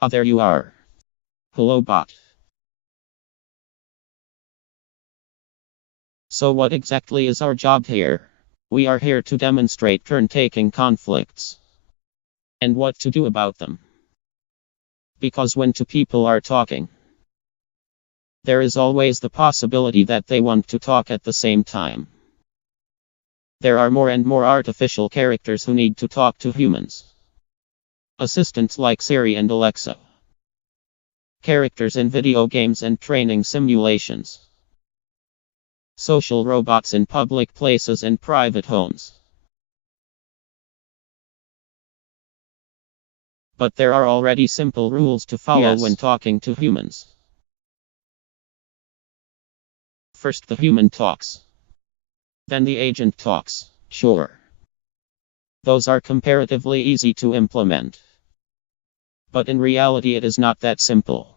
Ah, there you are. Hello, bot. So what exactly is our job here? We are here to demonstrate turn-taking conflicts and what to do about them. Because when two people are talking, there is always the possibility that they want to talk at the same time. There are more and more artificial characters who need to talk to humans. Assistants like Siri and Alexa. Characters in video games and training simulations. Social robots in public places and private homes. But there are already simple rules to follow when talking to humans. First, the human talks. Then the agent talks. Sure. Those are comparatively easy to implement. But in reality, it is not that simple.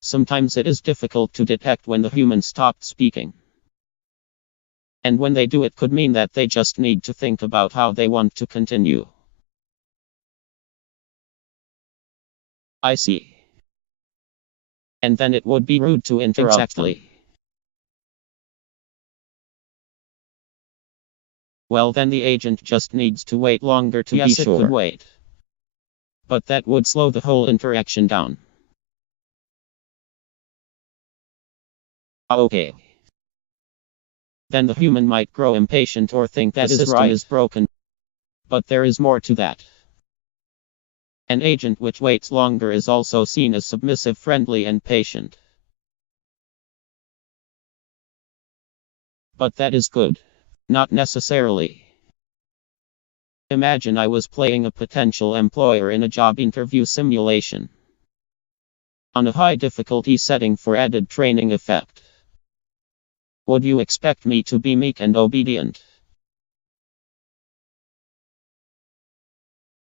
Sometimes it is difficult to detect when the human stopped speaking. And when they do, it could mean that they just need to think about how they want to continue. I see. And then it would be rude to interrupt them. Well, then the agent just needs to wait longer to be sure. It could wait. But that would slow the whole interaction down. Okay. Then the human might grow impatient or think that the system is broken. But there is more to that. An agent which waits longer is also seen as submissive, friendly, and patient. But that is good. Not necessarily. Imagine I was playing a potential employer in a job interview simulation. On a high difficulty setting for added training effect. Would you expect me to be meek and obedient?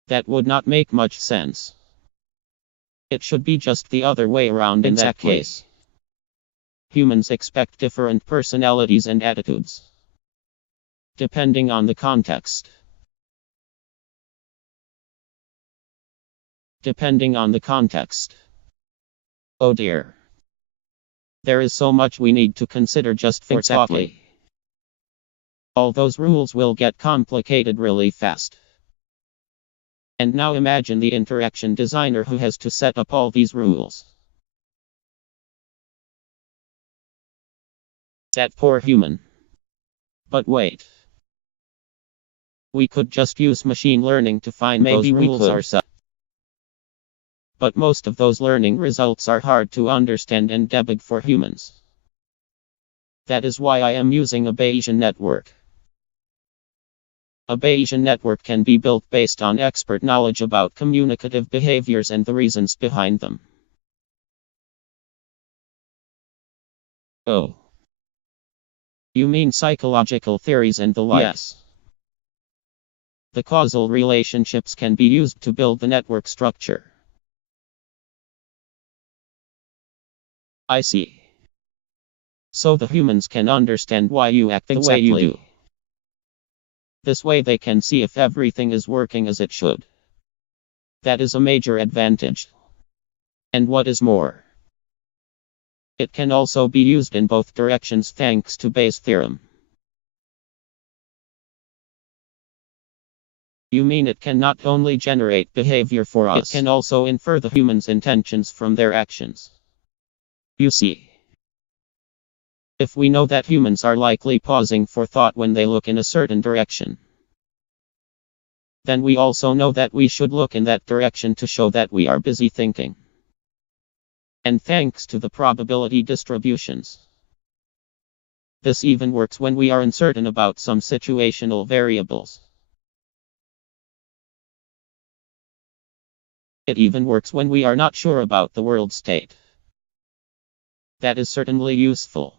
That would not make much sense. It should be just the other way around in that case. Humans expect different personalities and attitudes, depending on the context. Depending on the context. Oh dear. There is so much we need to consider just for talking. All those rules will get complicated really fast. And now imagine the interaction designer who has to set up all these rules. That poor human. But wait. We could just use machine learning to find those rules ourselves. But most of those learning results are hard to understand and debug for humans. That is why I am using a Bayesian network. A Bayesian network can be built based on expert knowledge about communicative behaviors and the reasons behind them. Oh. You mean psychological theories and the like? Yes. The causal relationships can be used to build the network structure. I see. So the humans can understand why you act the way you do. This way they can see if everything is working as it should. That is a major advantage. And what is more, it can also be used in both directions thanks to Bayes' theorem. You mean it can not only generate behavior for us, it can also infer the human's intentions from their actions. You see. If we know that humans are likely pausing for thought when they look in a certain direction, then we also know that we should look in that direction to show that we are busy thinking. And thanks to the probability distributions, this even works when we are uncertain about some situational variables. It even works when we are not sure about the world state. That is certainly useful.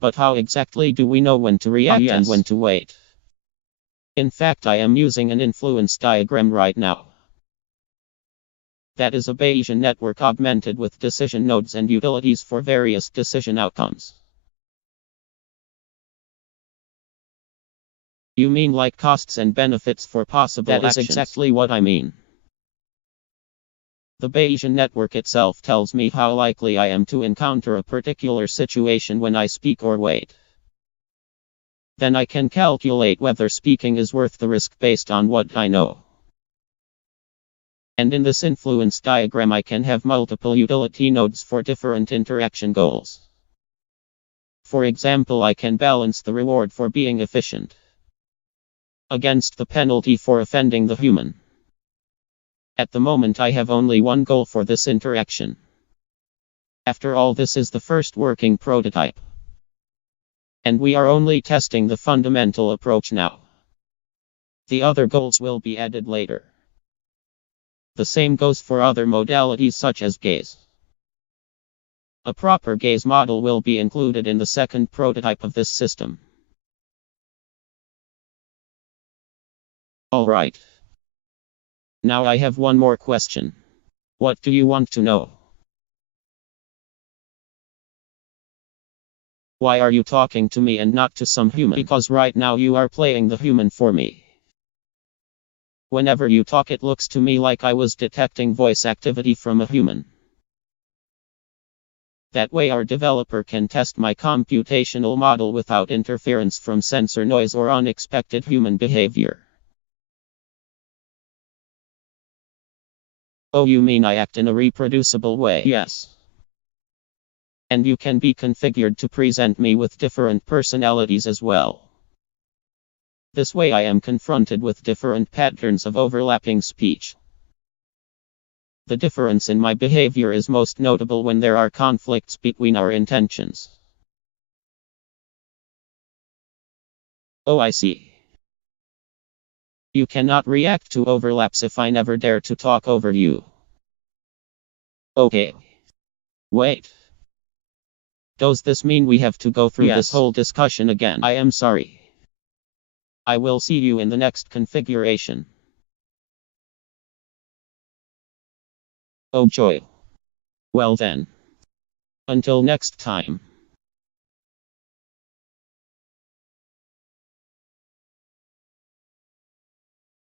But how exactly do we know when to react and when to wait? In fact, I am using an influence diagram right now. That is a Bayesian network augmented with decision nodes and utilities for various decision outcomes. You mean like costs and benefits for possible actions? That is exactly what I mean. The Bayesian network itself tells me how likely I am to encounter a particular situation when I speak or wait. Then I can calculate whether speaking is worth the risk based on what I know. And in this influence diagram, I can have multiple utility nodes for different interaction goals. For example, I can balance the reward for being efficient against the penalty for offending the human. At the moment, I have only one goal for this interaction. After all, this is the first working prototype, and we are only testing the fundamental approach now. The other goals will be added later. The same goes for other modalities such as gaze. A proper gaze model will be included in the second prototype of this system. Alright. Now I have one more question. What do you want to know? Why are you talking to me and not to some human? Because right now you are playing the human for me. Whenever you talk, it looks to me like I was detecting voice activity from a human. That way our developer can test my computational model without interference from sensor noise or unexpected human behavior. Oh, you mean I act in a reproducible way? Yes. And you can be configured to present me with different personalities as well. This way I am confronted with different patterns of overlapping speech. The difference in my behavior is most notable when there are conflicts between our intentions. Oh, I see. You cannot react to overlaps if I never dare to talk over you. Okay. Wait. Does this mean we have to go through this whole discussion again? I am sorry. I will see you in the next configuration. Oh joy. Well then. Until next time.